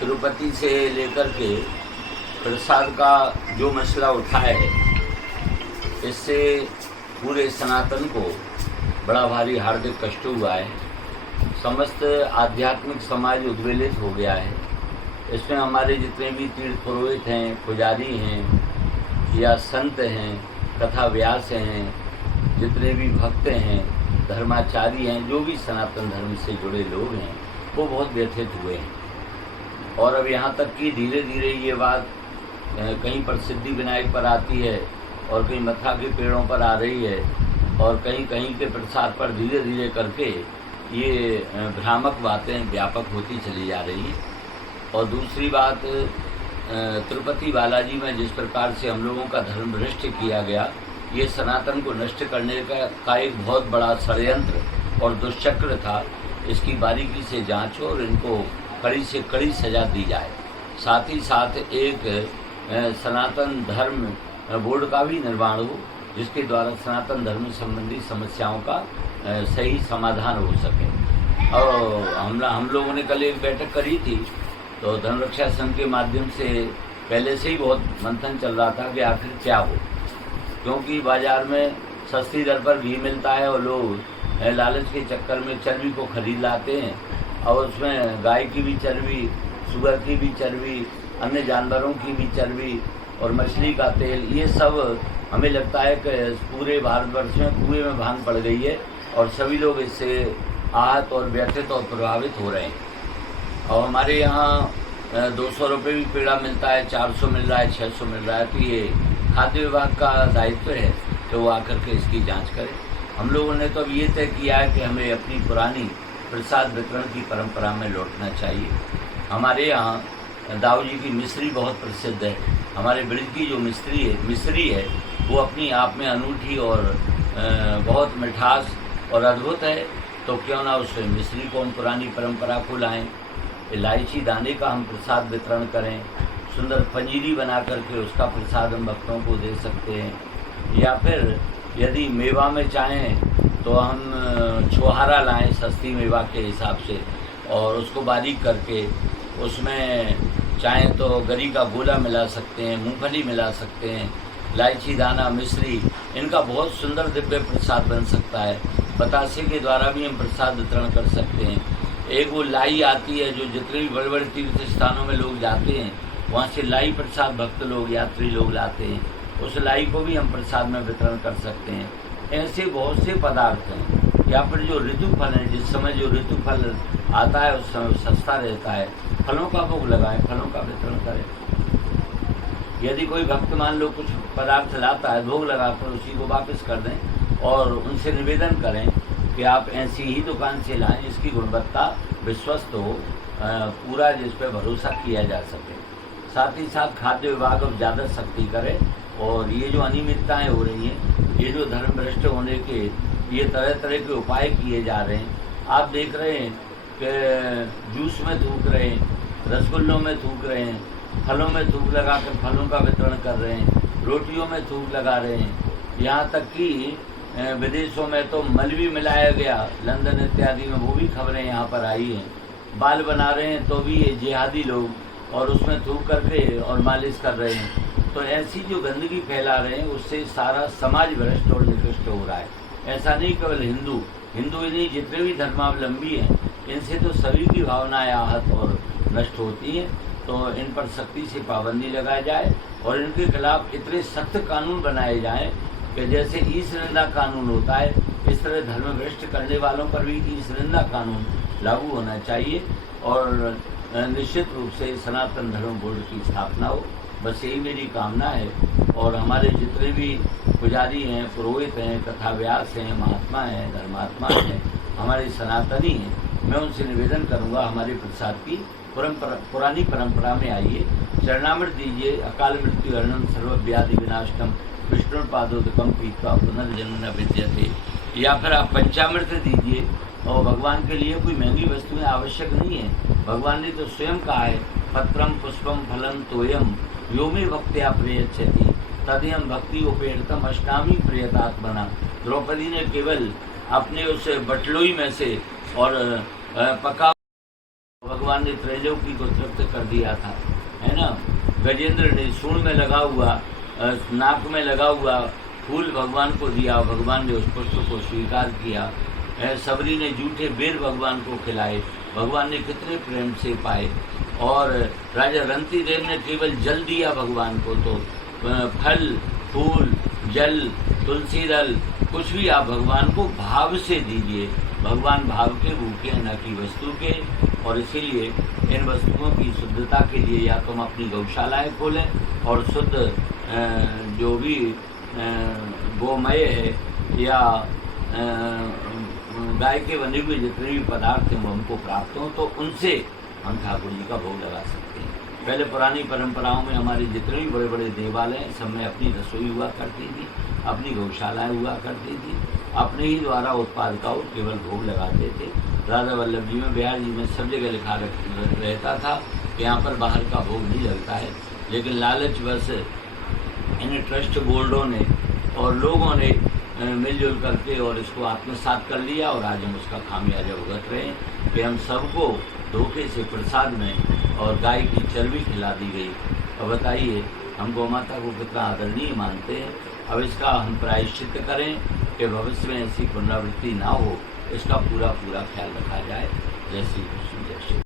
तिरुपति से लेकर के प्रसाद का जो मसला उठा है, इससे पूरे सनातन को बड़ा भारी हार्दिक कष्ट हुआ है। समस्त आध्यात्मिक समाज उद्वेलित हो गया है। इसमें हमारे जितने भी तीर्थ पुरोहित हैं, पुजारी हैं या संत हैं, कथा व्यास हैं, जितने भी भक्त हैं, धर्माचारी हैं, जो भी सनातन धर्म से जुड़े लोग हैं, वो बहुत व्यथित हुए हैं। और अब यहाँ तक कि धीरे धीरे ये बात कहीं पर सिद्धि विनायक पर आती है और कहीं मथुरा के पेड़ों पर आ रही है और कहीं कहीं के प्रसाद पर धीरे धीरे करके ये भ्रामक बातें व्यापक होती चली जा रही हैं। और दूसरी बात, तिरुपति बालाजी में जिस प्रकार से हम लोगों का धर्म भ्रष्ट किया गया, ये सनातन को नष्ट करने का एक बहुत बड़ा षड्यंत्र और दुष्चक्र था। इसकी बारीकी से जांच हो और इनको कड़ी से कड़ी सजा दी जाए। साथ ही साथ एक सनातन धर्म बोर्ड का भी निर्माण हो, जिसके द्वारा सनातन धर्म संबंधी समस्याओं का सही समाधान हो सके। और हम लोगों ने कल एक बैठक करी थी, तो धनरक्षा संघ के माध्यम से पहले से ही बहुत मंथन चल रहा था कि आखिर क्या हो, क्योंकि बाजार में सस्ती दर पर घी मिलता है और लोग लालच के चक्कर में चर्बी को खरीद लाते हैं और उसमें गाय की भी चर्बी, सुअर की भी चर्बी, अन्य जानवरों की भी चर्बी और मछली का तेल, ये सब हमें लगता है कि पूरे भारतवर्ष में कुएं में भांग पड़ गई है और सभी लोग इससे आहत और व्यथित और प्रभावित हो रहे हैं। और हमारे यहाँ 200 रुपये भी पेड़ा मिलता है, 400 मिल रहा है, 600 मिल रहा है। तो ये खाद्य विभाग का दायित्व है कि वो आकर के इसकी जांच करे। हम लोगों ने तो अब ये तय किया है कि हमें अपनी पुरानी प्रसाद वितरण की परंपरा में लौटना चाहिए। हमारे यहाँ दाऊ जी की मिश्री बहुत प्रसिद्ध है। हमारे ब्रिज की जो मिश्री है वो अपनी आप में अनूठी और बहुत मिठास और अद्भुत है। तो क्यों ना उस मिश्री को हम पुरानी परंपरा को लाएं। इलायची दाने का हम प्रसाद वितरण करें, सुंदर पंजीरी बना करके उसका प्रसाद हम भक्तों को दे सकते हैं। या फिर यदि मेवा में चाहें तो हम छोहारा लाएं सस्ती मेवा के हिसाब से और उसको बारीक करके उसमें चाहें तो गरी का गोला मिला सकते हैं, मूंगफली मिला सकते हैं, इलायची दाना, मिश्री, इनका बहुत सुंदर दिव्य प्रसाद बन सकता है। बतासे के द्वारा भी हम प्रसाद वितरण कर सकते हैं। एक वो लाई आती है जो जितने भी बड़े बड़े तीर्थ स्थानों में लोग जाते हैं, वहाँ से लाई प्रसाद भक्त लोग, यात्री लोग लाते हैं। उस लाई को भी हम प्रसाद में वितरण कर सकते हैं। ऐसे बहुत से पदार्थ हैं। या फिर जो ऋतु फल हैं, जिस समय जो ऋतु फल आता है उस समय सस्ता रहता है, फलों का भोग लगाएं, फलों का वितरण करें। यदि कोई भक्त मान लो कुछ पदार्थ लाता है, भोग लगाकर उसी को वापस कर दें और उनसे निवेदन करें कि आप ऐसी ही दुकान से लाएं जिसकी गुणवत्ता विश्वस्त हो, पूरा जिस पर भरोसा किया जा सके। साथ ही साथ खाद्य विभाग अब ज़्यादा सख्ती करे और ये जो अनियमितताएँ हो रही हैं, ये जो धर्म भ्रष्ट होने के ये तरह तरह के उपाय किए जा रहे हैं। आप देख रहे हैं कि जूस में थूक रहे हैं, रसगुल्लों में थूक रहे हैं, फलों में थूक लगा कर फलों का वितरण कर रहे हैं, रोटियों में थूक लगा रहे हैं। यहाँ तक कि विदेशों में तो मल भी मिलाया गया, लंदन इत्यादि में वो भी खबरें यहाँ पर आई हैं। बाल बना रहे हैं तो भी ये जिहादी लोग और उसमें थूक करके और मालिश कर रहे हैं। तो ऐसी जो गंदगी फैला रहे हैं उससे सारा समाज भ्रष्ट और निकृष्ट हो रहा है। ऐसा नहीं केवल हिंदू ही नहीं, जितने भी धर्मावलंबी हैं, इनसे तो सभी की भावनाएं आहत और नष्ट होती हैं। तो इन पर सख्ती से पाबंदी लगाई जाए और इनके खिलाफ इतने सख्त कानून बनाए जाएं कि जैसे ईश्वरनिंदा कानून होता है, इस तरह धर्म भ्रष्ट करने वालों पर भी ईश्वरनिंदा कानून लागू होना चाहिए और निश्चित रूप से सनातन धर्म बोर्ड की स्थापना हो। बस यही मेरी कामना है। और हमारे जितने भी पुजारी हैं, पुरोहित हैं, कथा व्यास हैं, महात्मा हैं, धर्मात्मा हैं, हमारे सनातनी हैं, मैं उनसे निवेदन करूंगा हमारे प्रसाद की पुरानी परंपरा में आइए, शरणामृत दीजिए। अकाल मृत्यु हरणम सर्वव्याधि विनाशकम विष्णुपादोदकम पीत्वा पुनर्जन्म न विद्यते। या फिर आप पंचामृत दीजिए। और भगवान के लिए कोई महंगी वस्तुएं आवश्यक नहीं है। भगवान ने तो स्वयं कहा है, पत्रम पुष्पम फलम तोयम यो मे भक्त्या प्रयच्छति तदयम भक्ति उपेक्षितम अष्टामी प्रियतात्मना। द्रौपदी ने केवल अपने उस बटलोई में से और पका भगवान ने त्रैलोकी को तृप्त कर दिया था, है ना। गजेंद्र ने सूंड में लगा हुआ, नाक में लगा हुआ फूल भगवान को दिया, भगवान ने उस पुष्प को स्वीकार किया। सबरी ने जूठे बेर भगवान को खिलाए, भगवान ने कितने प्रेम से पाए। और राजा रंती देव ने केवल जल दिया भगवान को, तो फल फूल जल तुलसी दल कुछ भी आप भगवान को भाव से दीजिए। भगवान भाव के भूखे न कि वस्तु के। और इसीलिए इन वस्तुओं की शुद्धता के लिए या तो हम अपनी गौशालाएं खोलें और शुद्ध जो भी गोमय है या गाय के बने हुए जितने भी पदार्थ हैं वो हमको प्राप्त हों, तो उनसे हम ठाकुर जी का भोग लगा सकते हैं। पहले पुरानी परंपराओं में हमारे जितने भी बड़े बड़े देवालय हैं सब में अपनी रसोई हुआ करती थी, अपनी गौशालाएं हुआ करती थी, अपने ही द्वारा उत्पाद का केवल भोग लगाते थे। राधा वल्लभ जी में, बिहार जी में सब जगह लिखा रहता था कि यहाँ पर बाहर का भोग नहीं लगता है। लेकिन लालच बस इन ट्रस्ट बोर्डों ने और लोगों ने मिलजुल करके और इसको आत्मसात कर लिया, और आज हम उसका खामियाजा भुगत रहे हैं कि हम सबको धोखे से प्रसाद में और गाय की चर्बी खिला दी गई। अब बताइए हम गौ माता को कितना आदरणीय मानते हैं। अब इसका हम प्रायश्चित करें कि भविष्य में ऐसी पुनरावृत्ति ना हो, इसका पूरा ख्याल रखा जाए। जय श्री कृष्ण, जय श्री।